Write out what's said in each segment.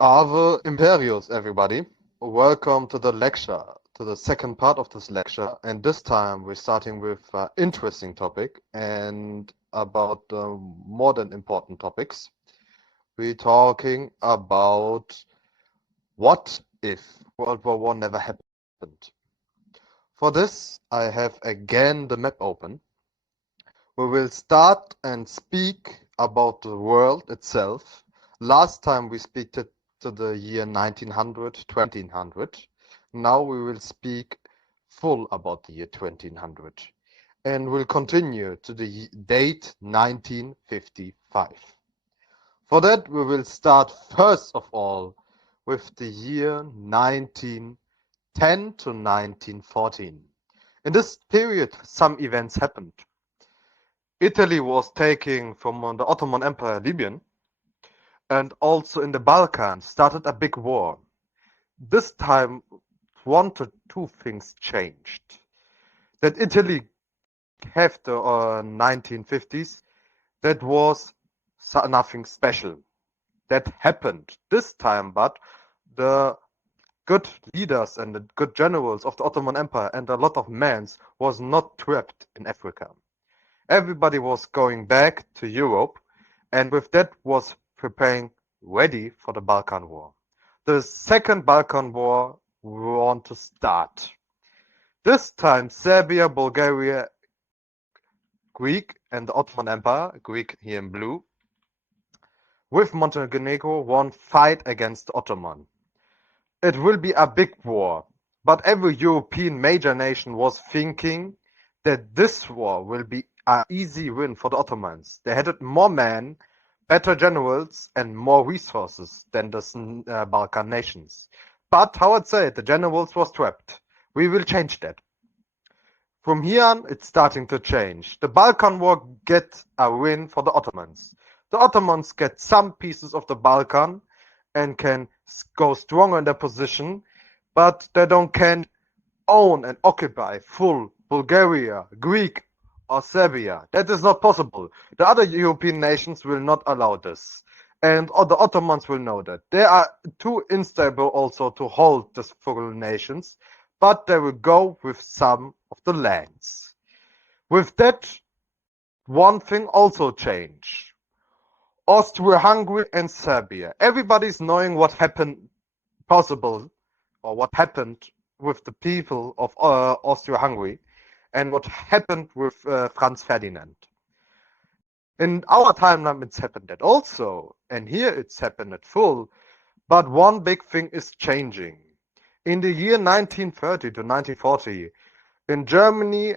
Ave Imperius, everybody. Welcome to the lecture, to the second part of this lecture. And this time we're starting with an interesting topic and about more than important topics. We're talking about what if World War One never happened. For this, I have again the map open. We will start and speak about the world itself. Last time we speak to the year 1900, 2000. Now we will speak full about the year 2000 and will continue to the date 1955. For that, we will start first of all with the year 1910 to 1914. In this period, some events happened. Italy was taking from the Ottoman Empire Libya, and also in the Balkans started a big war. This time, one to two things changed. That Italy have the 1950s, that was nothing special. That happened this time, but the good leaders and the good generals of the Ottoman Empire and a lot of men was not trapped in Africa. Everybody was going back to Europe, and with that was preparing ready for the Balkan War. The Second Balkan War want to start. This time Serbia, Bulgaria, Greek and the Ottoman Empire, Greek here in blue, with Montenegro won fight against the Ottoman. It will be a big war, but every European major nation was thinking that this war will be an easy win for the Ottomans. They had more men, better generals, and more resources than the Balkan nations. But how I'd say it, the generals was trapped. We will change that. From here on, it's starting to change. The Balkan War gets a win for the Ottomans. The Ottomans get some pieces of the Balkan and can go stronger in their position, but they can't own and occupy full Bulgaria, Greek, or Serbia. That is not possible. The other European nations will not allow this. And the Ottomans will know that. They are too unstable also to hold these full nations, but they will go with some of the lands. With that, one thing also changed. Austria-Hungary and Serbia. Everybody's knowing what happened possible or what happened with the people of Austria-Hungary and what happened with Franz Ferdinand. In our timeline, it's happened that also, and here it's happened at full, but one big thing is changing. In the year 1930 to 1940, in Germany,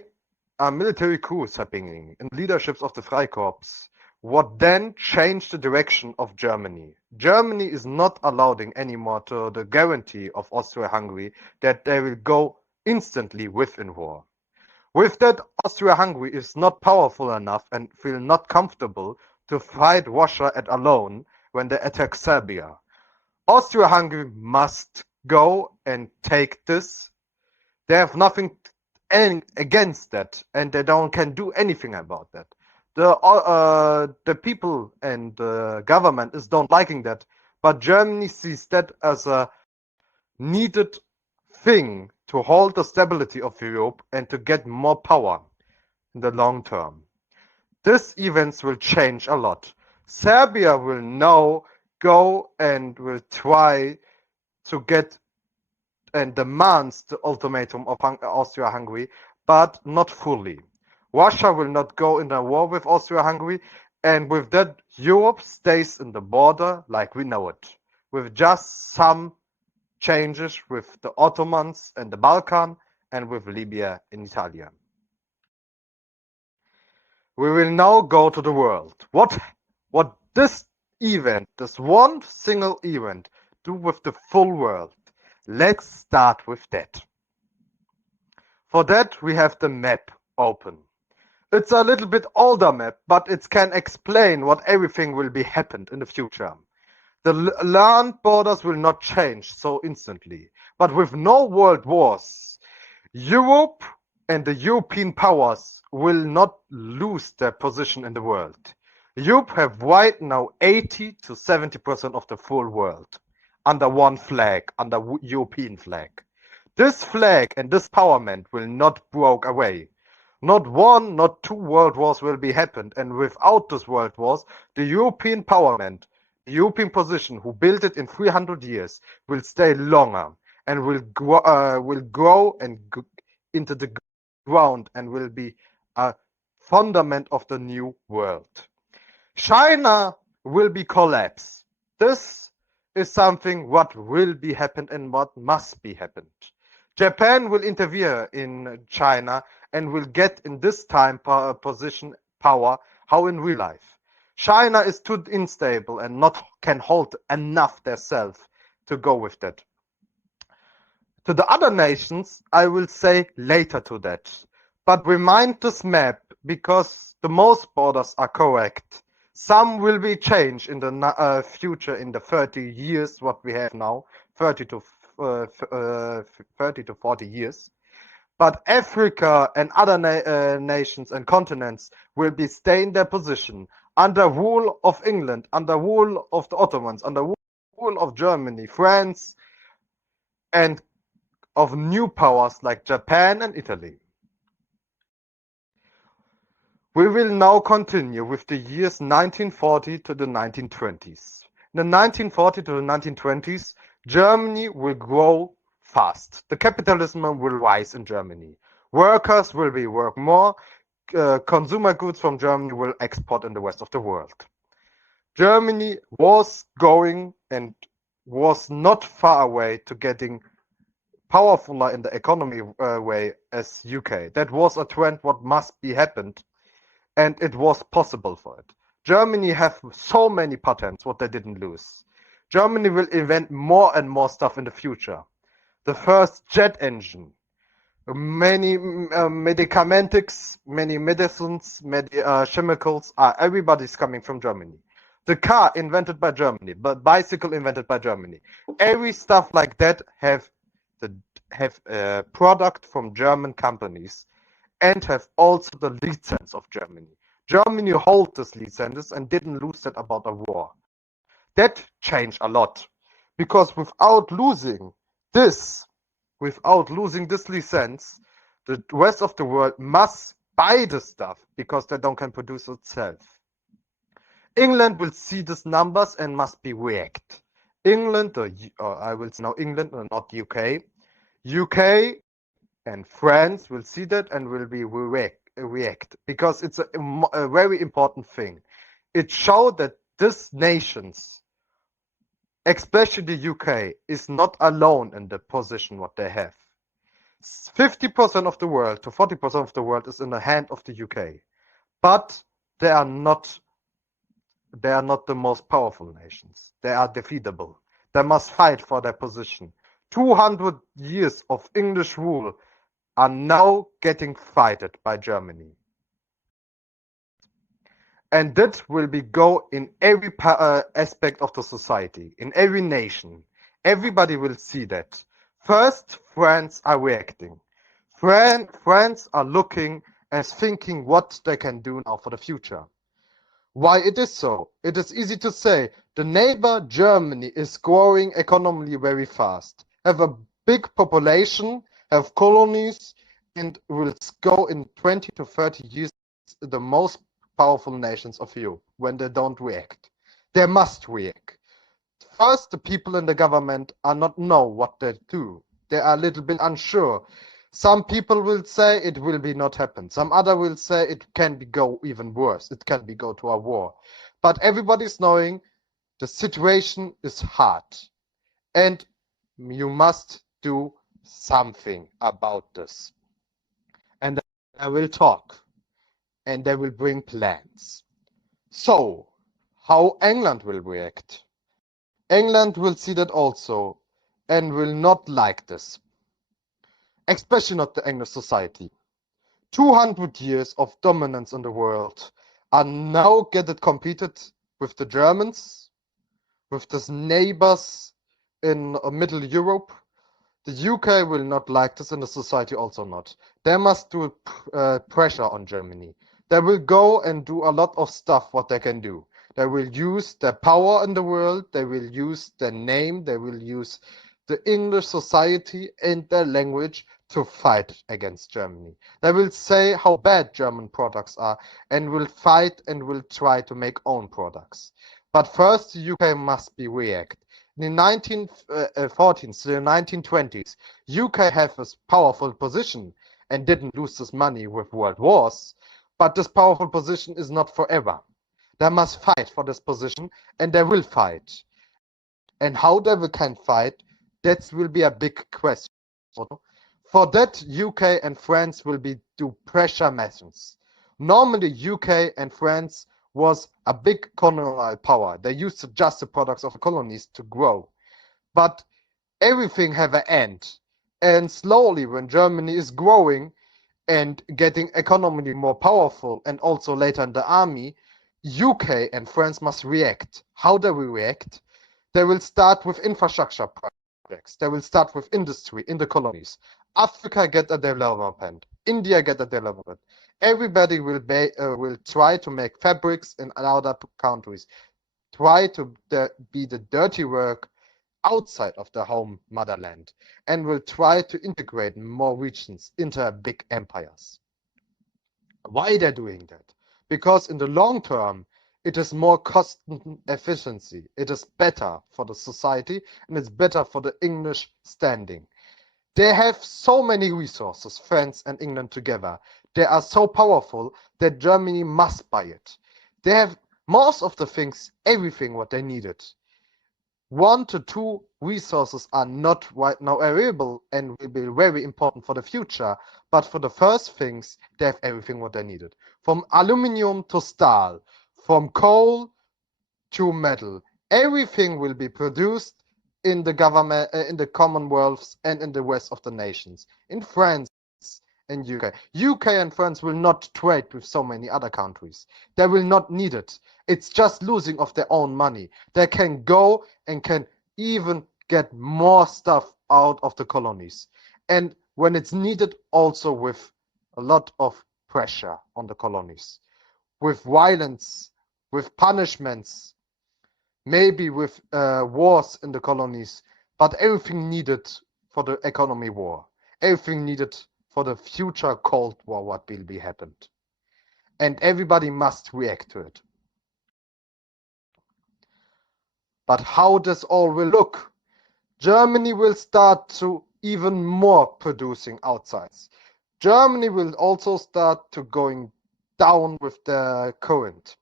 a military coup is happening in leaderships of the Freikorps, what then changed the direction of Germany. Germany is not allowing anymore to the guarantee of Austria-Hungary that they will go instantly within war. With that, Austria-Hungary is not powerful enough and feel not comfortable to fight Russia alone when they attack Serbia. Austria-Hungary must go and take this. They have nothing against that, and they can do anything about that. The people and the government don't liking that, but Germany sees that as a needed thing to hold the stability of Europe and to get more power in the long term. These events will change a lot. Serbia will now go and will try to get and demands the ultimatum of Austria-Hungary, but not fully. Russia will not go in a war with Austria-Hungary, and with that, Europe stays in the border like we know it, with just some changes with the Ottomans and the Balkan, and with Libya and Italy. We will now go to the world. What this event, this one single event, do with the full world? Let's start with that. For that, we have the map open. It's a little bit older map, but it can explain what everything will be happened in the future. The land borders will not change so instantly, but with no world wars, Europe and the European powers will not lose their position in the world. Europe have right now 80 to 70% of the full world. under one flag, under European flag. This flag and this empowerment will not broke away. Not one, not two world wars will be happened, and without this world wars, the European empowerment, the European position who built it in 300 years will stay longer and will grow and into the ground and will be a fundament of the new world. China will be collapsed. This is something what will be happened and what must be happened. Japan will interfere in China and will get in this time position power how in real life. China is too unstable and not can hold enough themselves to go with that. To the other nations, I will say later to that. But remind this map because the most borders are correct. Some will be changed in the future in the 30 years what we have now, 30 to 40 years. But Africa and other nations and continents will be stay in their position under rule of England, under rule of the Ottomans, under rule of Germany, France, and of new powers like Japan and Italy. We will now continue with the years 1940 to the 1920s. In the 1940 to the 1920s, Germany will grow fast. The capitalism will rise in Germany. Workers will work more. Consumer goods from Germany will export in the rest of the world. Germany was going and was not far away to getting powerfuler in the economy way as UK. That was a trend what must be happened, and it was possible for it. Germany have so many patents what they didn't lose. Germany will invent more and more stuff in the future. The first jet engine, many medicamentics, many medicines, chemicals, everybody's coming from Germany. The car invented by Germany, but bicycle invented by Germany. Every stuff like that have a product from German companies and have also the license of Germany. Germany hold this licenses and didn't lose that about a war. That changed a lot because without losing this license, the rest of the world must buy the stuff because they don't can produce itself. England will see these numbers and must be react. England, I will say now England and not UK. UK and France will see that and will be react because it's a very important thing. It showed that these nations, especially the UK, is not alone in the position what they have. 50% of the world to 40% of the world is in the hand of the UK, but they are not the most powerful nations. They are defeatable. They must fight for their position. 200 years of English rule are now getting fighted by Germany. And that will go in every aspect of the society, in every nation. Everybody will see that. First, France are reacting. France are looking and thinking what they can do now for the future. Why it is so? It is easy to say. The neighbor Germany is growing economically very fast, have a big population, have colonies, and will go in 20 to 30 years the most powerful nations of Europe when they don't react. They must react. First, the people in the government are not know what they do. They are a little bit unsure. Some people will say it will be not happen. Some other will say it can be go even worse. It can be go to a war. But everybody's knowing the situation is hard. And you must do something about this. And I will talk. And they will bring plans. So, how England will react? England will see that also and will not like this. Especially not the English society. 200 years of dominance in the world are now getting competed with the Germans, with the neighbors in Middle Europe. The UK will not like this and the society also not. They must do pressure on Germany. They will go and do a lot of stuff what they can do. They will use their power in the world, they will use their name, they will use the English society and their language to fight against Germany. They will say how bad German products are and will fight and will try to make own products. But first, the UK must be react. In the 1914s to the 1920s, UK have a powerful position and didn't lose this money with world wars, but this powerful position is not forever. They must fight for this position, and they will fight. And how they can fight, that will be a big question. For that, UK and France will do pressure measures. Normally, UK and France was a big colonial power. They used to just the products of the colonies to grow. But everything have an end. And slowly, when Germany is growing and getting economically more powerful, and also later in the army, UK and France must react. How do we react? They will start with infrastructure projects. They will start with industry in the colonies. Africa get a development. India get a development. Everybody will try to make fabrics in other countries. Try to be the dirty work outside of the home motherland, and will try to integrate more regions into big empires. Why they're doing that? Because in the long term, it is more cost efficiency. It is better for the society, and it's better for the English standing. They have so many resources, France and England together. They are so powerful that Germany must buy it. They have most of the things, everything what they needed. 1 to 2 resources are not right now available and will be very important for the future. But for the first things, they have everything what they needed. From aluminium to steel, from coal to metal, everything will be produced in the government, in the Commonwealths, and in the rest of the nations. In France and UK. UK and France will not trade with so many other countries. They will not need it. It's just losing of their own money. They can go and can even get more stuff out of the colonies. And when it's needed, also with a lot of pressure on the colonies, with violence, with punishments, maybe with wars in the colonies, but everything needed for the economy war, everything needed for the future Cold War, what will be happened. And everybody must react to it. But how this all will look? Germany will start to even more producing outsides. Germany will also start to going down with the current.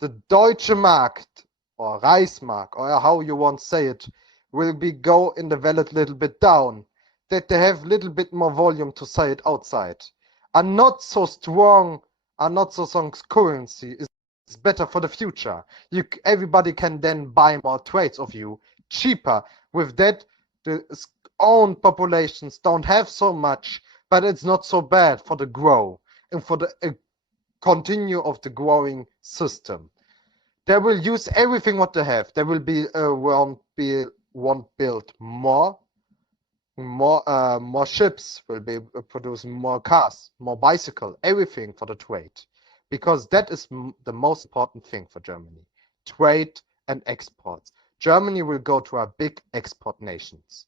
The Deutsche Markt, or Reichsmark, or how you want to say it, will be go in the value a little bit down, that they have a little bit more volume to say it outside. A not so strong currency is better for the future. Everybody can then buy more trades of you cheaper. With that, the own populations don't have so much, but it's not so bad for the grow and for the continue of the growing system. They will use everything what they have. They will build more ships, will be producing more cars, more bicycle, everything for the trade, because that is the most important thing for Germany: trade and exports. Germany will go to a big export nations,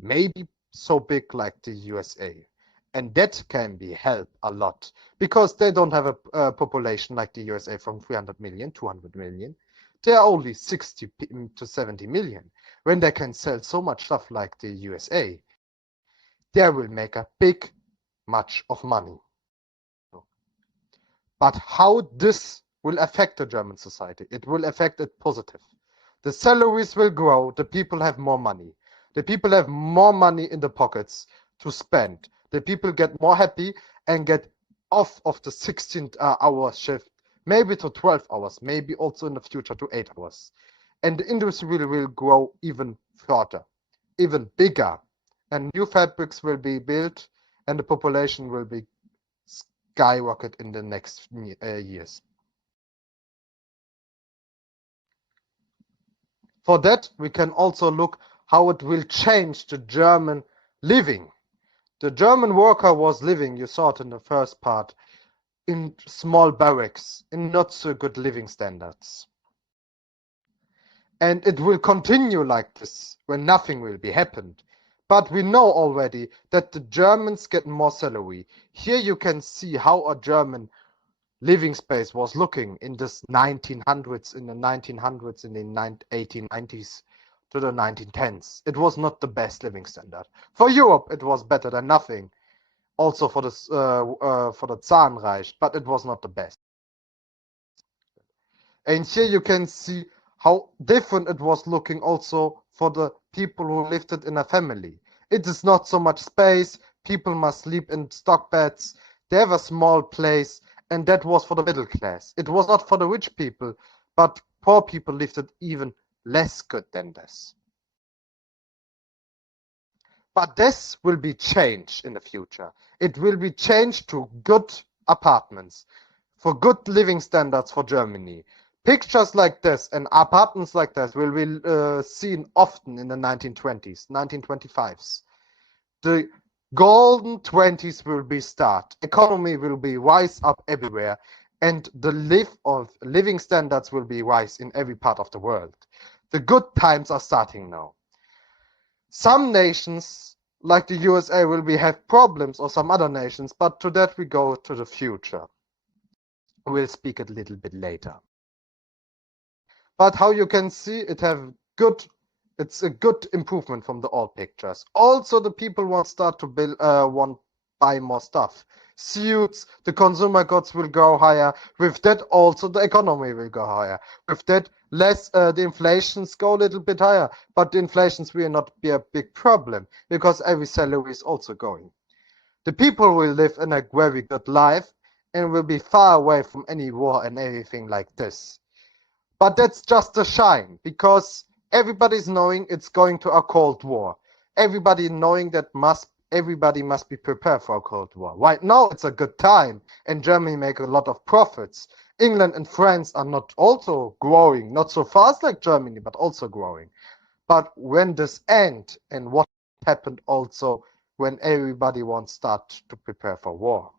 maybe so big like the USA, and that can be helped a lot because they don't have a population like the USA from 300 million, 200 million. They are only 60 to 70 million. When they can sell so much stuff like the USA, they will make a big much of money. But how this will affect the German society? It will affect it positive. The salaries will grow. The people have more money. The people have more money in the pockets to spend. The people get more happy and get off of the 16-hour shift, maybe to 12 hours, maybe also in the future to 8 hours. And the industry will grow even further, even bigger. And new fabrics will be built, and the population will be skyrocket in the next years. For that, we can also look how it will change the German living. The German worker was living, you saw it in the first part, in small barracks, in not so good living standards. And it will continue like this when nothing will be happened. But we know already that the Germans get more salary. Here you can see how a German living space was looking in the 1900s, in the 1890s to the 1910s. It was not the best living standard. For Europe, it was better than nothing. Also for the Zarenreich, but it was not the best. And here you can see how different it was looking also for the people who lived it in a family. It is not so much space, people must sleep in stock beds, they have a small place, and that was for the middle class. It was not for the rich people, but poor people lived it even less good than this. But this will be changed in the future. It will be changed to good apartments, for good living standards for Germany. Pictures like this and apartments like this will be seen often in the 1920s, 1925s. The golden 20s will be start. Economy will be rise up everywhere, and the living standards will be rise in every part of the world. The good times are starting now. Some nations, like the USA, will have problems, or some other nations, but to that we go to the future. We'll speak a little bit later. But how you can see, it's a good improvement from the old pictures. Also, the people want start to buy more stuff. Suits, the consumer goods will go higher. With that, also the economy will go higher. With that, the inflations go a little bit higher. But the inflations will not be a big problem because every salary is also going. The people will live in a very good life and will be far away from any war and everything like this. But that's just a shine, because everybody's knowing it's going to a Cold War. Everybody knowing that everybody must be prepared for a Cold War. Right now it's a good time, and Germany make a lot of profits. England and France are not also growing, not so fast like Germany, but also growing. But when this ends, and what happened also when everybody wants start to prepare for war.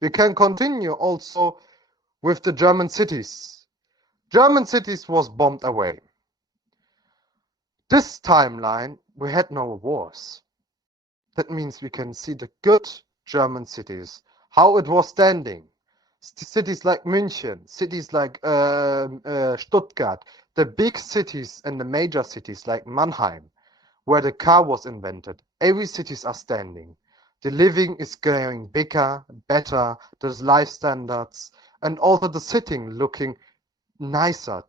We can continue also with the German cities. German cities was bombed away. This timeline, we had no wars. That means we can see the good German cities, how it was standing. Cities like München, cities like Stuttgart, the big cities and the major cities like Mannheim, where the car was invented. Every cities are standing. The living is going bigger, better, the life standards, and also the sitting looking nicer.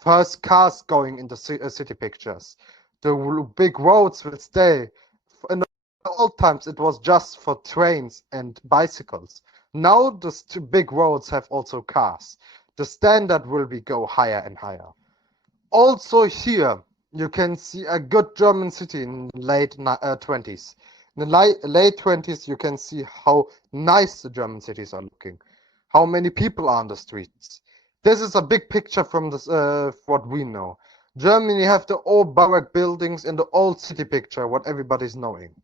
First cars going in the city pictures. The big roads will stay. In the old times, it was just for trains and bicycles. Now the big roads have also cars. The standard will go higher and higher. Also here, you can see a good German city in late 20s. In the late 20s, you can see how nice the German cities are looking. How many people are on the streets. This is a big picture from this, what we know. Germany have the old barrack buildings in the old city picture, what everybody's knowing.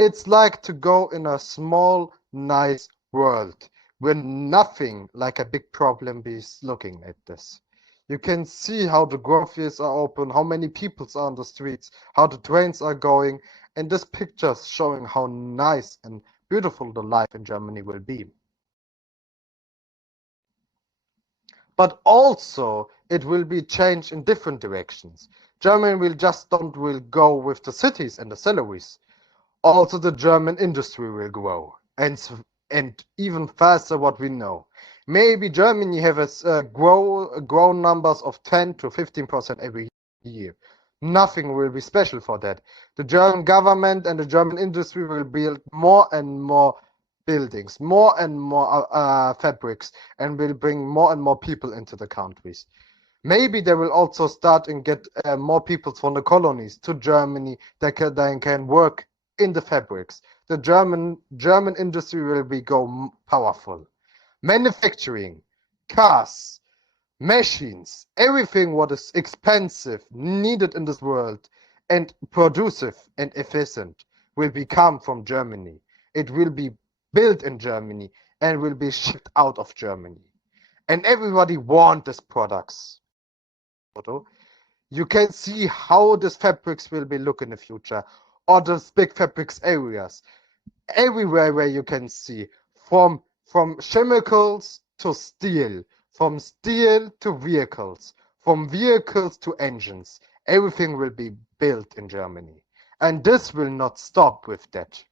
It's like to go in a small, nice world where nothing like a big problem is looking at this. You can see how the groceries are open, how many people are on the streets, how the trains are going, and this picture is showing how nice and beautiful the life in Germany will be. But also it will be changed in different directions. Germany will go with the cities and the salaries. Also the German industry will grow, and even faster what we know. Maybe Germany has grow numbers of 10 to 15% every year. Nothing will be special for that. The German government and the German industry will build more and more buildings, more and more fabrics, and will bring more and more people into the countries. Maybe they will also start and get more people from the colonies to Germany that can work in the fabrics. The German industry will go powerful. Manufacturing, cars, machines, everything what is expensive, needed in this world, and producive and efficient will become from Germany. It will be built in Germany and will be shipped out of Germany. And everybody wants these products. You can see how these fabrics will be look in the future, or those big fabrics areas. Everywhere where you can see, from chemicals to steel, from steel to vehicles, from vehicles to engines, everything will be built in Germany. And this will not stop with that.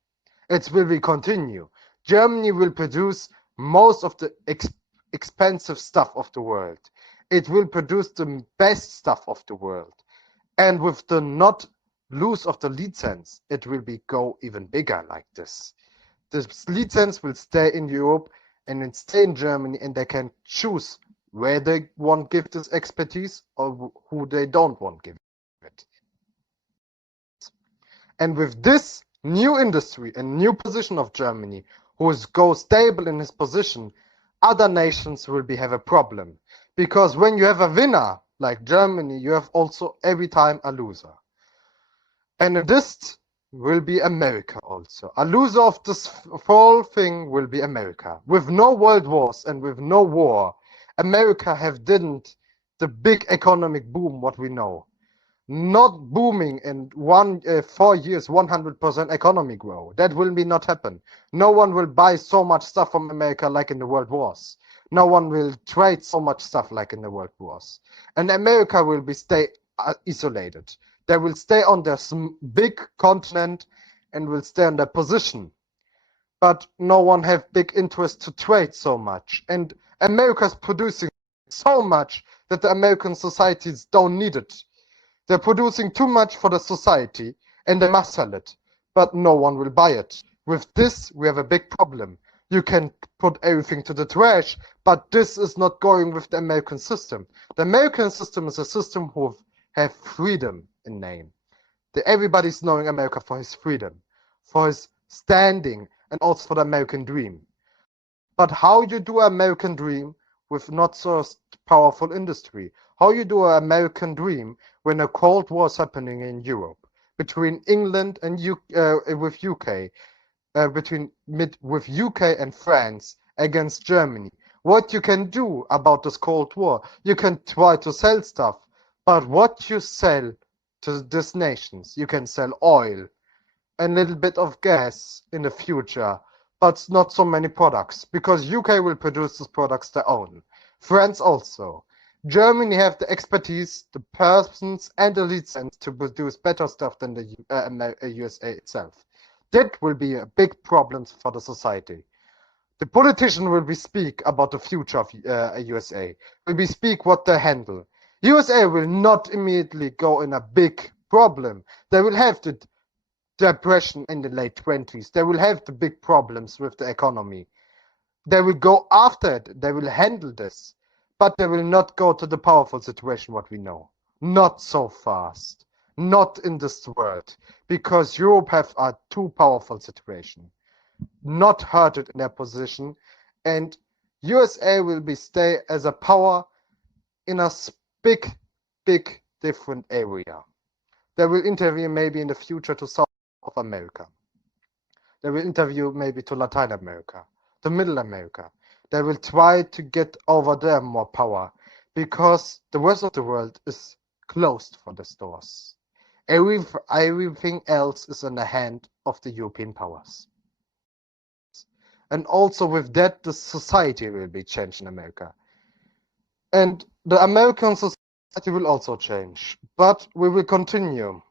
It will be continue. Germany will produce most of the expensive stuff of the world. It will produce the best stuff of the world. And with the not lose of the license, it will be go even bigger like this. The license will stay in Europe and it stay in Germany, and they can choose where they want give this expertise or who they don't want give it. And with this new industry and new position of Germany, who is go stable in his position, other nations will have a problem. Because when you have a winner like Germany, you have also every time a loser. And this will be America also. A loser of this whole thing will be America. With no world wars and with no war, America didn't the big economic boom what we know. Not booming in 4 years, 100% economic growth. That will not happen. No one will buy so much stuff from America like in the world wars. No one will trade so much stuff like in the world wars. And America will stay isolated. They will stay on their big continent and will stay on their position. But no one have big interest to trade so much. And America is producing so much that the American societies don't need it. They're producing too much for the society and they must sell it, but no one will buy it. With this, we have a big problem. You can put everything to the trash, but this is not going with the American system. The American system is a system who have freedom in name. Everybody's knowing America for his freedom, for his standing, and also for the American dream. But how you do American dream with not so powerful industry? How you do an American dream when a Cold War is happening in Europe between England and with UK, with UK and France against Germany? What you can do about this Cold War? You can try to sell stuff, but what you sell to these nations? You can sell oil, a little bit of gas in the future, but not so many products, because UK will produce these products their own. France also. Germany have the expertise, the persons, and the license to produce better stuff than the USA itself. That will be a big problem for the society. The politician will speak about the future of USA. Will speak what they handle. USA will not immediately go in a big problem. They will have the depression in the late 20s. They will have the big problems with the economy. They will go after it. They will handle this. But they will not go to the powerful situation what we know. Not so fast. Not in this world. Because Europe have a too powerful situation. Not hurted in their position. And USA will stay as a power in a big different area. They will interview maybe in the future to South America. They will interview maybe to Latin America, to Middle America. They will try to get over there more power, because the rest of the world is closed for the stores. Everything else is in the hand of the European powers. And also with that, the society will be changed in America. And the American society will also change. But we will continue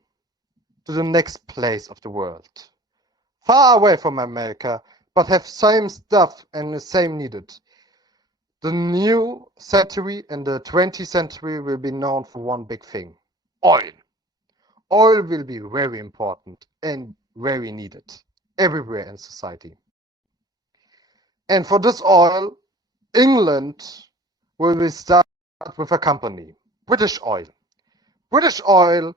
to the next place of the world. Far away from America, but have same stuff and the same needed. The new century and the 20th century will be known for one big thing: oil. Oil will be very important and very needed everywhere in society. And for this oil, England will start with a company, British Oil. British Oil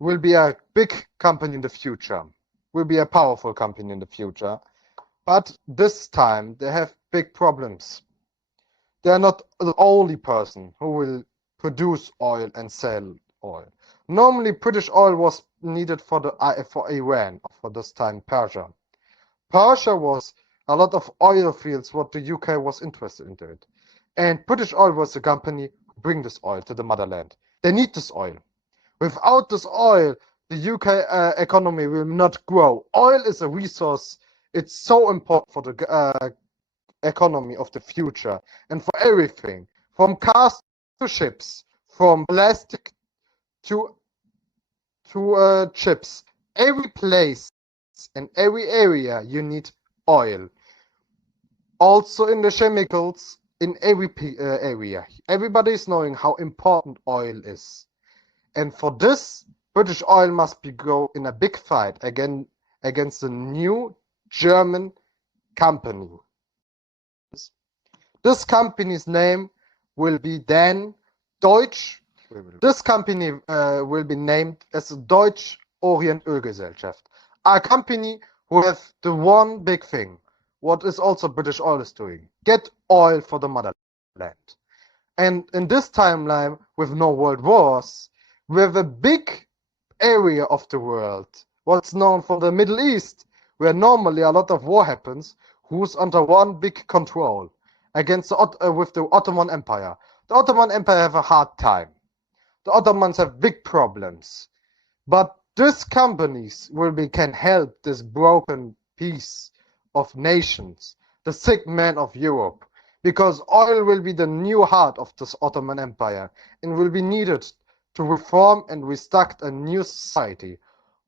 will be a big company in the future, will be a powerful company in the future. But this time they have big problems. They are not the only person who will produce oil and sell oil. Normally British oil was needed for Iran, for this time Persia. Persia was a lot of oil fields what the UK was interested into it. And British Oil was the company who bring this oil to the motherland. They need this oil. Without this oil, the UK economy will not grow. Oil is a resource. It's so important for the economy of the future and for everything, from cars to ships, from plastic to chips. Every place and every area you need oil. Also in the chemicals in every area. Everybody is knowing how important oil is. And for this, British Oil must go in a big fight against the new German company. This company's name will be then Deutsch. This company will be named as Deutsch Orient Ölgesellschaft. A company who has the one big thing, what is also British Oil is doing. Get oil for the motherland. And in this timeline, with no world wars, we have a big area of the world, what's known for the Middle East, where normally a lot of war happens, who's under one big control against with the Ottoman Empire. The Ottoman Empire have a hard time. The Ottomans have big problems. But these companies can help this broken piece of nations, the sick man of Europe, because oil will be the new heart of this Ottoman Empire and will be needed to reform and restart a new society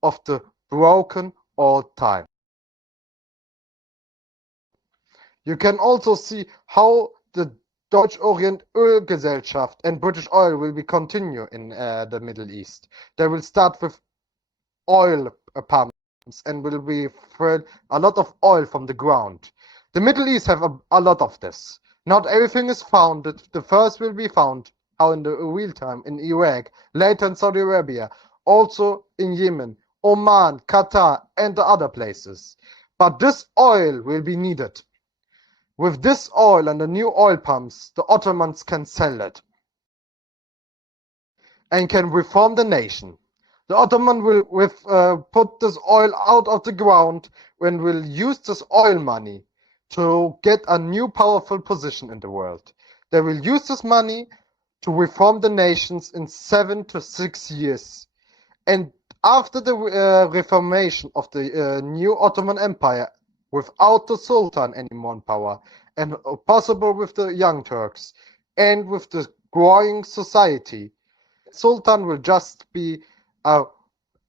of the broken old time. You can also see how the Deutsch Orient Ölgesellschaft and British Oil will be continue in the Middle East. They will start with oil pumps and will be fed a lot of oil from the ground. The Middle East have a lot of this. Not everything is found. The first will be found how in the real time in Iraq, later in Saudi Arabia, also in Yemen, Oman, Qatar, and the other places. But this oil will be needed. With this oil and the new oil pumps, the Ottomans can sell it and can reform the nation. The Ottoman will put this oil out of the ground and will use this oil money to get a new powerful position in the world. They will use this money to reform the nations in 7 to 6 years. And after the reformation of the new Ottoman Empire, without the Sultan anymore in power, and possible with the Young Turks, and with the growing society, Sultan will just be an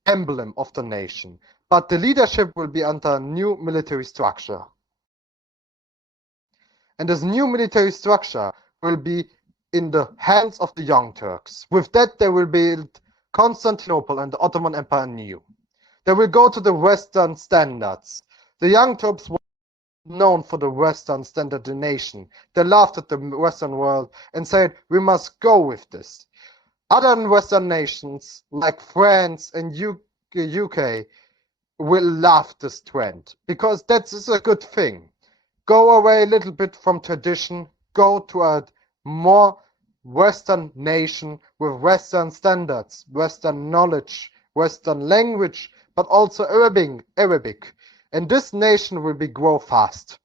emblem of the nation. But the leadership will be under a new military structure. And this new military structure will be in the hands of the Young Turks. With that, they will build Constantinople and the Ottoman Empire anew. They will go to the Western standards. The Young Turks were known for the Western standard nation. They laughed at the Western world and said, we must go with this. Other Western nations, like France and UK, will love this trend, because that is a good thing. Go away a little bit from tradition, go to a more Western nation with Western standards, Western knowledge, Western language, but also Arabic. And this nation will grow fast.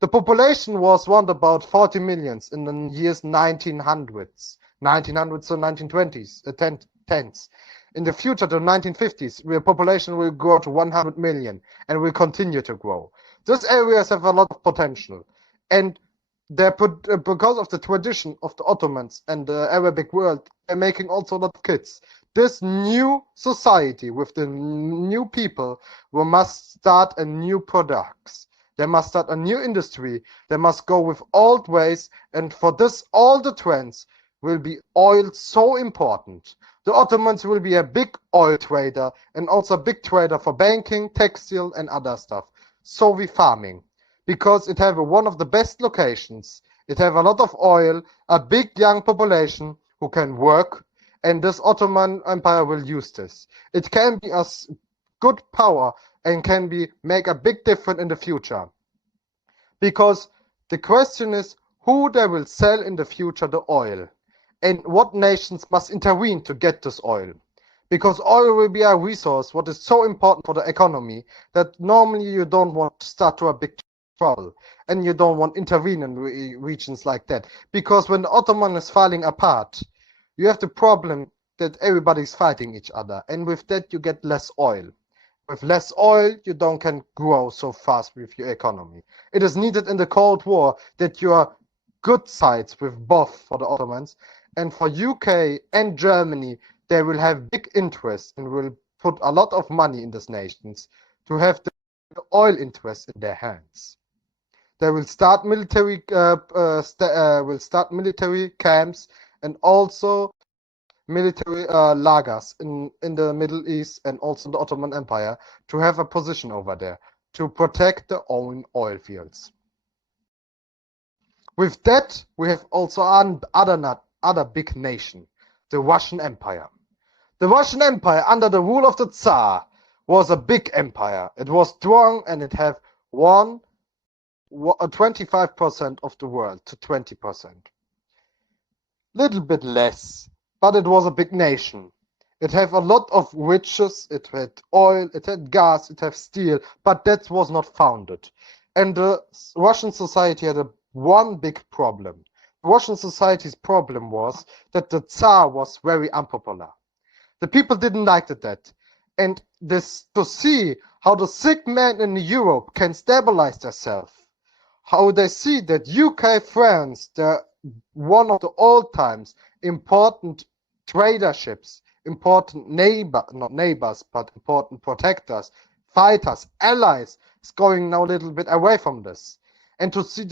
The population was around about 40 million in the years 1900s to 1920s, 10s. In the future, the 1950s, the population will grow to 100 million and will continue to grow. These areas have a lot of potential, and because of the tradition of the Ottomans and the Arabic world, they're making also a lot of kids. This new society with the new people must start a new products. They must start a new industry. They must go with old ways, and for this, all the trends will be oil so important. The Ottomans will be a big oil trader and also a big trader for banking, textile, and other stuff. So we farming, because it have one of the best locations. It have a lot of oil, a big young population who can work, and this Ottoman Empire will use this. It can be a good power and can make a big difference in the future. Because the question is who they will sell in the future the oil, and what nations must intervene to get this oil. Because oil will be a resource what is so important for the economy that normally you don't want to start to a big trouble, and you don't want intervening regions like that. Because when the Ottoman is falling apart, you have the problem that everybody's fighting each other, and with that you get less oil. With less oil, you don't can grow so fast with your economy. It is needed in the Cold War that you are good sides with both for the Ottomans, and for UK and Germany, they will have big interest and will put a lot of money in these nations to have the oil interest in their hands. They will start military camps and also military lagers in the Middle East and also in the Ottoman Empire to have a position over there to protect their own oil fields. With that, we have also other big nation, the Russian Empire. The Russian Empire under the rule of the Tsar was a big empire. It was strong and it had 25% of the world to 20%. Little bit less, but it was a big nation. It had a lot of riches, it had oil, it had gas, it had steel, but that was not founded. And the Russian society had one big problem. The Russian society's problem was that the Tsar was very unpopular. The people didn't like that. And this to see how the sick man in Europe can stabilize themselves, how they see that UK, France, they're one of the old times important traderships, important not neighbors, but important protectors, fighters, allies, is going now a little bit away from this. And to see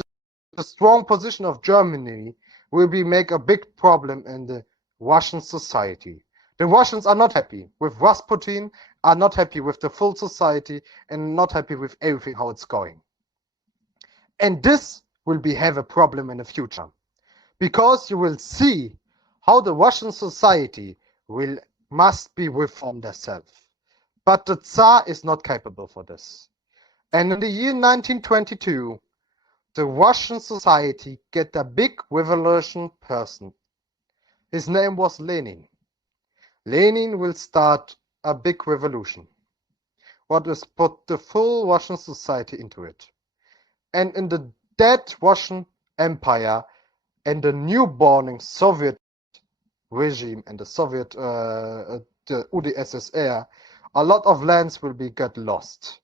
the strong position of Germany will make a big problem in the Russian society. The Russians are not happy with Rasputin, are not happy with the full society, and not happy with everything how it's going. And this will have a problem in the future, because you will see how the Russian society must be reformed themselves. But the Tsar is not capable for this. And in the year 1922, the Russian society get a big revolution person. His name was Lenin. Lenin will start a big revolution. What is put the full Russian society into it. And in the dead Russian Empire and the newborn Soviet regime and the Soviet the UdSSR, a lot of lands will get lost.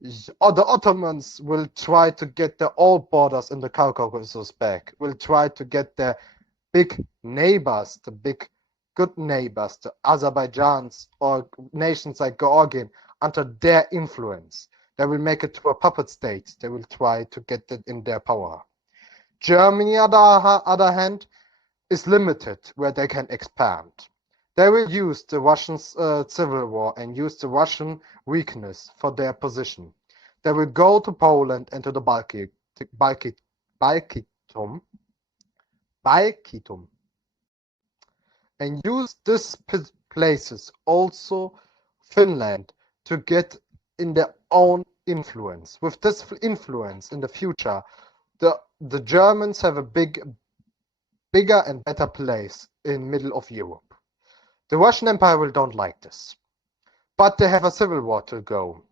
The Ottomans will try to get their old borders in the Caucasus back, will try to get their big neighbors, the big good neighbors, the Azerbaijans or nations like Georgian, under their influence. They will make it to a puppet state. They will try to get it in their power. Germany, on the other hand, is limited where they can expand. They will use the Russian civil war and use the Russian weakness for their position. They will go to Poland and to the Balkitum, and use these places, also Finland, to get in their own influence. With this influence in the future, the Germans have a bigger and better place in middle of Europe. The Russian Empire don't like this, but they have a civil war to go.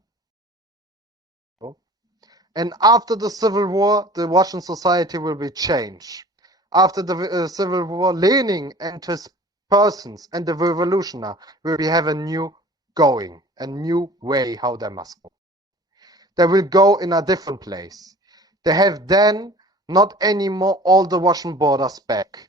And after the civil war, the Russian society will be changed. After the civil war, Lenin and his persons and the revolutionary will have a new way how they must go. They will go in a different place. They have then not anymore all the Russian borders back.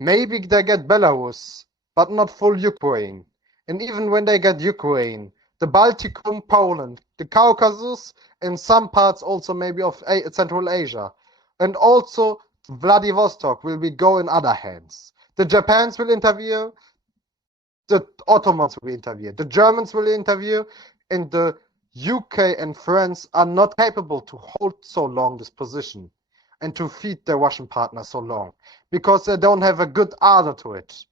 Maybe they get Belarus, but not full Ukraine. And even when they get Ukraine, the Baltikum, Poland, the Caucasus, and some parts also maybe of Central Asia. And also Vladivostok will go in other hands. The Japans will intervene, the Ottomans will intervene, the Germans will intervene, and the UK and France are not capable to hold so long this position and to feed their Russian partner so long, because they don't have a good order to it.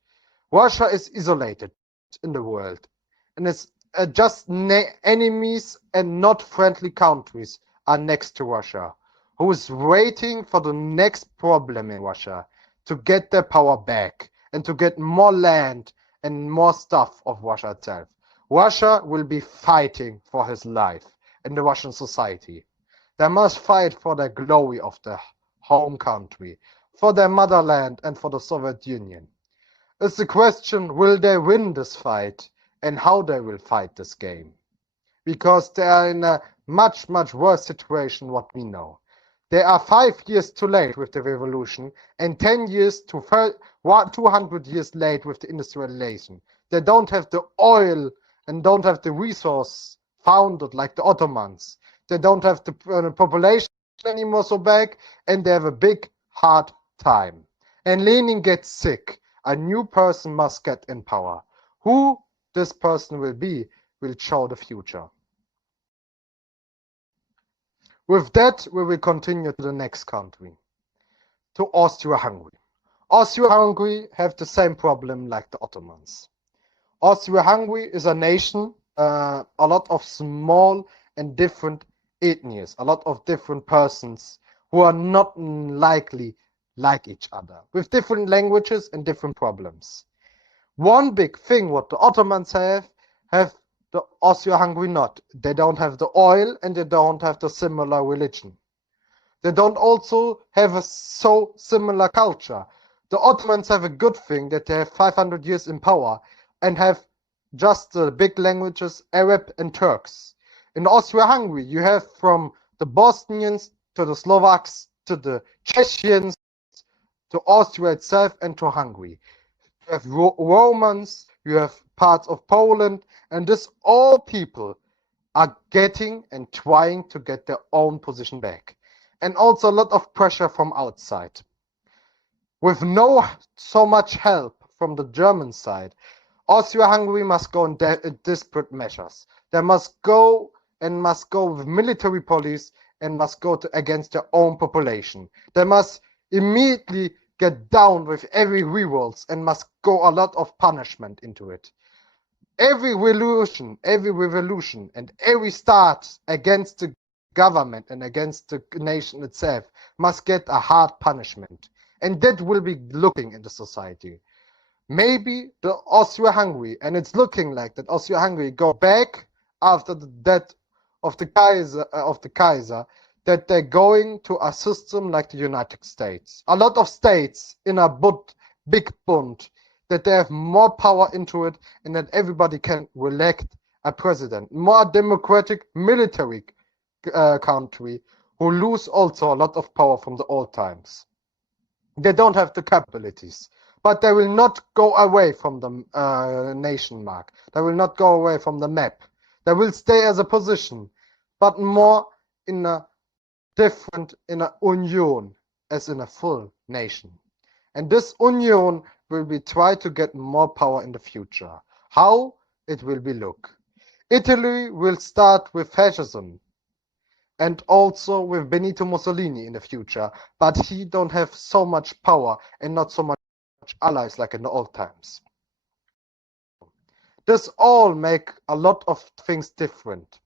Russia is isolated in the world, and it's just enemies and not friendly countries are next to Russia, who is waiting for the next problem in Russia to get their power back and to get more land and more stuff of Russia itself. Russia will be fighting for his life in the Russian society. They must fight for the glory of their home country, for their motherland and for the Soviet Union. It's the question, will they win this fight and how they will fight this game? Because they are in a much, much worse situation what we know. They are 5 years too late with the revolution and 10 years to 200 years late with the industrialization. They don't have the oil and don't have the resource founded like the Ottomans. They don't have the population anymore so big, and they have a big hard time. And Lenin gets sick. A new person must get in power. Who this person will be will show the future. With that, we will continue to the next country, to Austria-Hungary. Austria-Hungary have the same problem like the Ottomans. Austria-Hungary is a nation, a lot of small and different ethnies, a lot of different persons who are not likely like each other, with different languages and different problems. One big thing what the Ottomans have the Austria-Hungary not. They don't have the oil and they don't have the similar religion. They don't also have a so similar culture. The Ottomans have a good thing that they have 500 years in power and have just the big languages Arab and Turks. In Austria-Hungary, you have from the Bosnians to the Slovaks to the Czechians to Austria itself and to Hungary. You have Romans, you have parts of Poland, and this all people are getting and trying to get their own position back. And also a lot of pressure from outside. With no so much help from the German side, Austria-Hungary must go in desperate measures. They must go with military police and must go against their own population. They must immediately get down with every revolts and must go a lot of punishment into it. Every revolution and every start against the government and against the nation itself must get a hard punishment. And that will be looking in the society. Maybe the Austria-Hungary, and it's looking like that Austria-Hungary go back after the death of the Kaiser, that they're going to a system like the United States. A lot of states in a big bund, that they have more power into it and that everybody can elect a president. More democratic military country who lose also a lot of power from the old times. They don't have the capabilities, but they will not go away from the nation mark. They will not go away from the map. They will stay as a position, but more in a union as in a full nation. And this union will be try to get more power in the future. How? It will be look. Italy will start with fascism and also with Benito Mussolini in the future, but he don't have so much power and not so much allies like in the old times. This all make a lot of things different.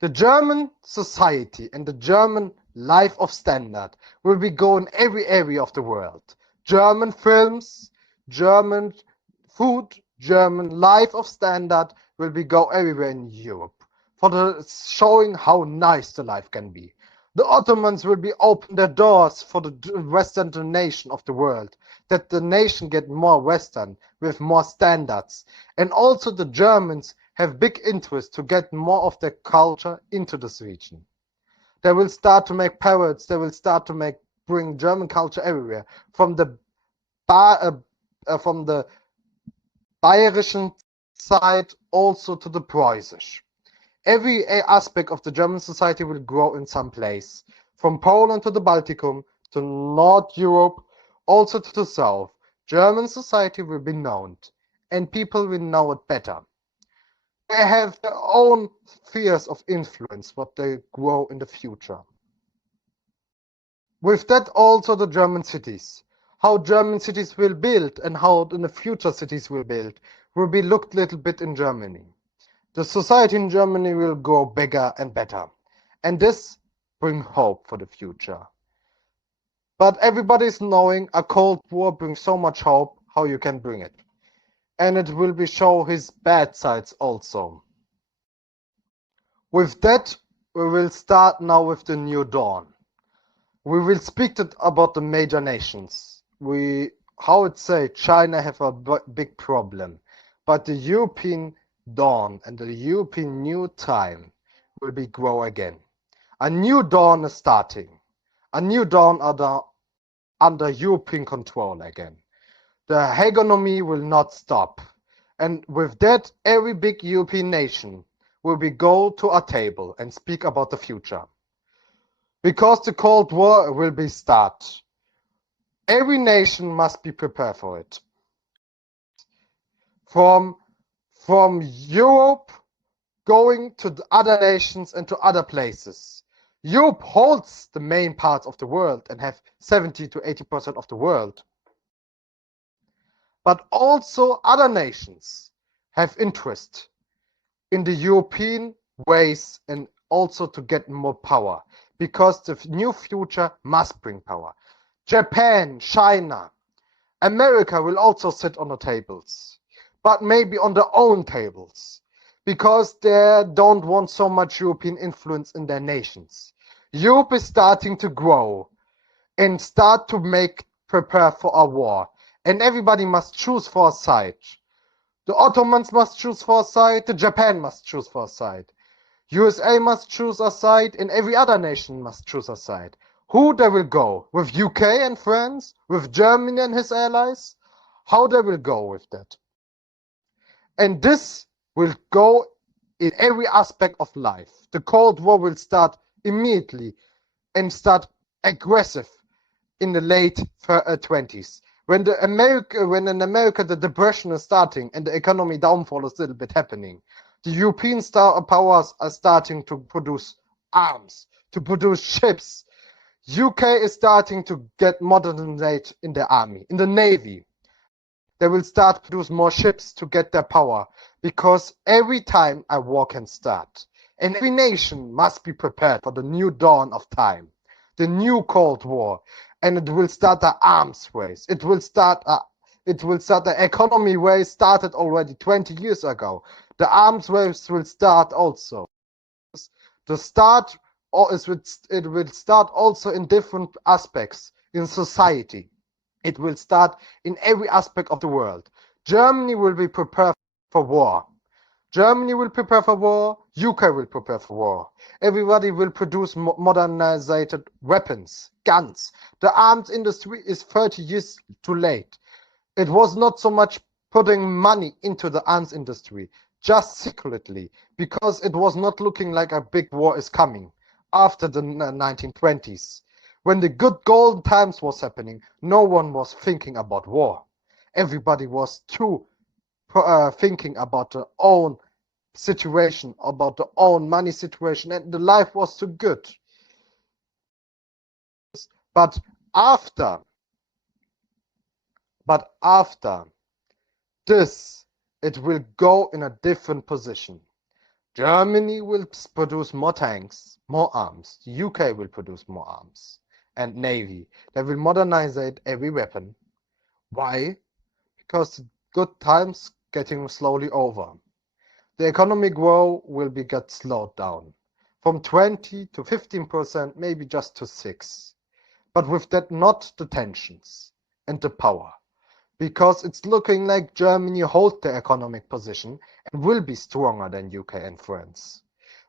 The German society and the German life of standard will be going every area of the world. German films, German food, German life of standard will be go everywhere in Europe for the showing how nice the life can be. The Ottomans will be open their doors for the Western nation of the world, that the nation get more Western with more standards. And also the Germans have big interest to get more of their culture into this region. They will start to make parrots, they will start to bring German culture everywhere, from the Bayerischen side also to the Preußisch. Every aspect of the German society will grow in some place, from Poland to the Balticum, to North Europe, also to the South. German society will be known, and people will know it better. They have their own spheres of influence, what they grow in the future. With that also the German cities. How German cities will build and how in the future cities will build will be looked a little bit in Germany. The society in Germany will grow bigger and better. And this brings hope for the future. But everybody's knowing a Cold War brings so much hope how you can bring it. And it will show his bad sides also. With that, we will start now with the new dawn. We will speak about the major nations. How it say, China have a big problem, but the European dawn and the European new time will be grow again. A new dawn is starting. A new dawn under European control again. The hegemony will not stop. And with that, every big European nation will go to a table and speak about the future. Because the Cold War will be start. Every nation must be prepared for it. From Europe going to the other nations and to other places. Europe holds the main parts of the world and have 70 to 80% of the world. But also other nations have interest in the European ways and also to get more power, because the new future must bring power. Japan, China, America will also sit on the tables, but maybe on their own tables, because they don't want so much European influence in their nations. Europe is starting to grow and start to prepare for a war, and everybody must choose for a side. The Ottomans must choose for a side, the Japan must choose for a side. USA must choose a side, and every other nation must choose a side. Who they will go? With UK and France? With Germany and his allies? How they will go with that? And this will go in every aspect of life. The Cold War will start immediately and start aggressive in the late 20s. When in America the depression is starting and the economy downfall is a little bit happening, the European powers are starting to produce arms, to produce ships. UK is starting to get modernized in the army, in the navy. They will start to produce more ships to get their power, because every time a war can start, and every nation must be prepared for the new dawn of time, the new Cold War, and it will start the arms race. It will start the economy race started already 20 years ago. The arms race will start also. It will start also in different aspects in society. It will start in every aspect of the world. Germany will be prepared for war. Germany will prepare for war. UK will prepare for war. Everybody will produce modernized weapons, guns. The arms industry is 30 years too late. It was not so much putting money into the arms industry, just secretly, because it was not looking like a big war is coming after the 1920s. When the good golden times was happening, no one was thinking about war. Everybody was too thinking about their own situation, about their own money situation, and the life was too good. But after this, it will go in a different position. Germany will produce more tanks, more arms. The UK will produce more arms and navy. They will modernize every weapon. Why? Because the good times getting slowly over. The economic growth will get slowed down from 20 to 15%, maybe just to 6. But with that, not the tensions and the power, because it's looking like Germany hold the economic position and will be stronger than UK and France.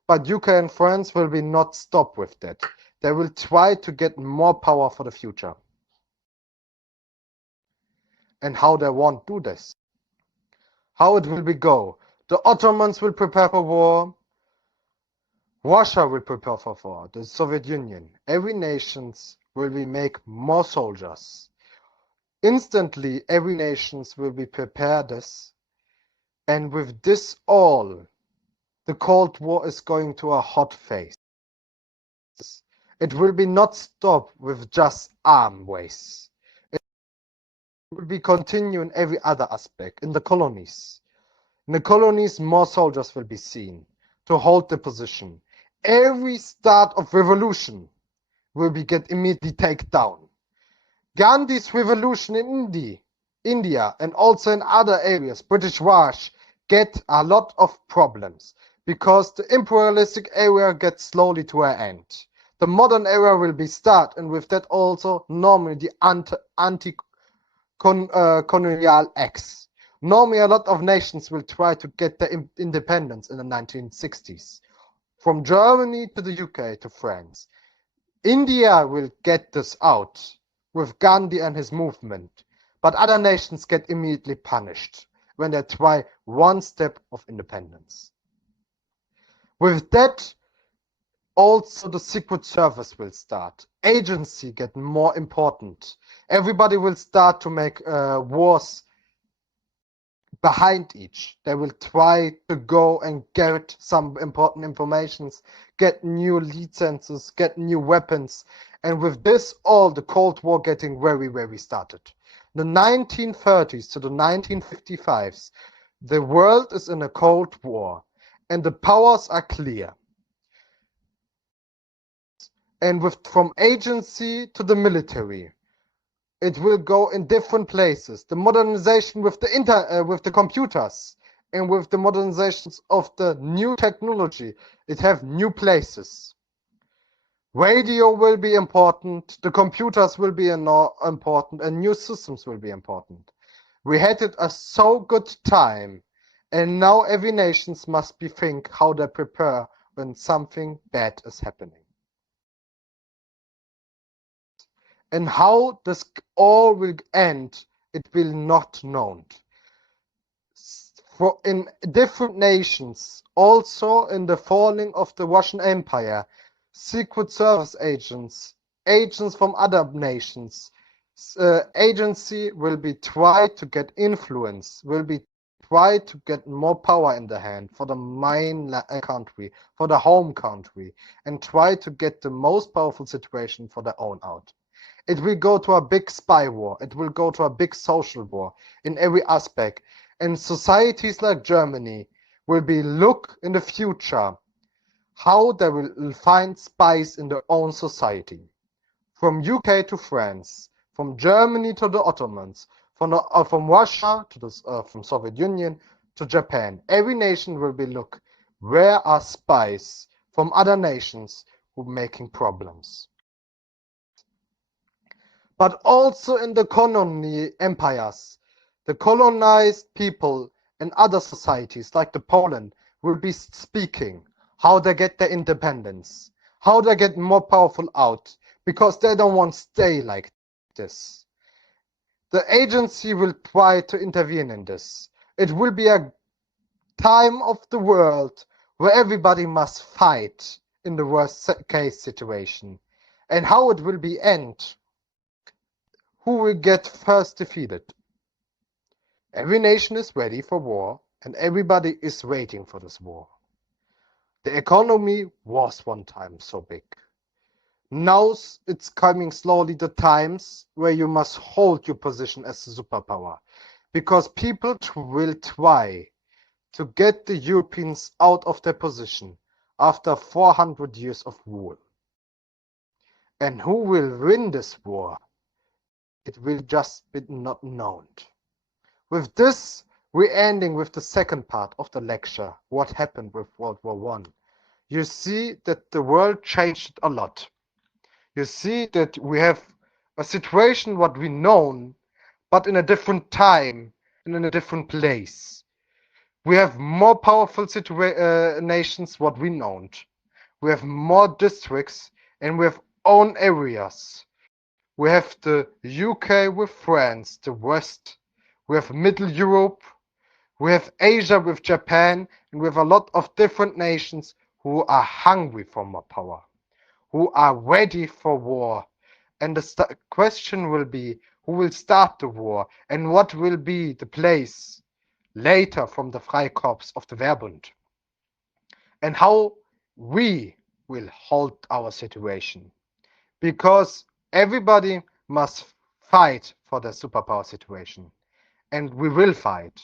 But UK and France will be not stop with that. They will try to get more power for the future. And how they won't do this. How it will be go. The Ottomans will prepare for war. Russia will prepare for war. The Soviet Union. Every nation will make more soldiers. Instantly, every nation will be prepared this. And with this all, the Cold War is going to a hot phase. It will be not stop with just arm race. It will be continue in every other aspect. In the colonies. In the colonies, more soldiers will be seen to hold the position. Every start of revolution will be get immediately taken down. Gandhi's revolution in India and also in other areas, British Raj, get a lot of problems because the imperialistic era gets slowly to an end. The modern era will be start, and with that also normally the anti-colonial acts. Normally a lot of nations will try to get their independence in the 1960s. From Germany to the UK to France. India will get this out with Gandhi and his movement, but other nations get immediately punished when they try one step of independence. With that, also the Secret Service will start. Agency get more important. Everybody will start to make wars behind each. They will try to go and get some important informations, get new licenses, get new weapons. And with this all, the Cold War getting very, very started. The 1930s to the 1955s, the world is in a Cold War and the powers are clear. And from agency to the military, it will go in different places. The modernization with the computers and with the modernizations of the new technology, it have new places. Radio will be important, the computers will be important, and new systems will be important. We had it a so good time, and now every nation must be think how they prepare when something bad is happening. And how this all will end, it will not known. In different nations, also in the falling of the Russian Empire, Secret Service agents from other nations, agency will be tried to get influence, will be tried to get more power in the hand for the main country, for the home country, and try to get the most powerful situation for their own out. It will go to a big spy war. It will go to a big social war in every aspect. And societies like Germany will be look in the future how they will find spies in their own society. From UK to France, from Germany to the Ottomans, from Russia to from Soviet Union to Japan. Every nation will be look where are spies from other nations who are making problems. But also in the colony empires, the colonized people and other societies like the Poland will be speaking how they get their independence, how they get more powerful out, because they don't want to stay like this. The agency will try to intervene in this. It will be a time of the world where everybody must fight in the worst case situation. And how it will be end. Who will get first defeated? Every nation is ready for war, and everybody is waiting for this war. The economy was one time so big. Now it's coming slowly the times where you must hold your position as a superpower, because people will try to get the Europeans out of their position after 400 years of rule. And who will win this war? It will just be not known. With this, we're ending with the second part of the lecture, what happened with World War I. You see that the world changed a lot. You see that we have a situation what we known, but in a different time and in a different place. We have more powerful nations what we known. We have more districts and we have own areas. We have the UK with France, the West. We have Middle Europe. We have Asia with Japan. And we have a lot of different nations who are hungry for more power, who are ready for war. And the question will be, who will start the war and what will be the place later from the Freikorps of the Wehrbund. And how we will hold our situation. Because everybody must fight for the superpower situation. And we will fight.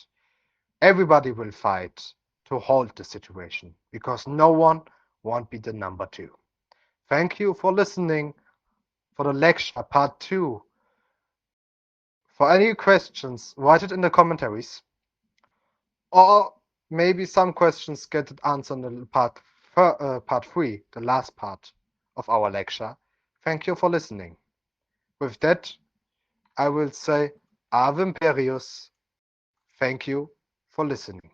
Everybody will fight to hold the situation. Because no one won't be the number two. Thank you for listening for the lecture part 2. For any questions, write it in the commentaries. Or maybe some questions get answered in part 3, the last part of our lecture. Thank you for listening. With that, I will say Ave Imperius. Thank you for listening.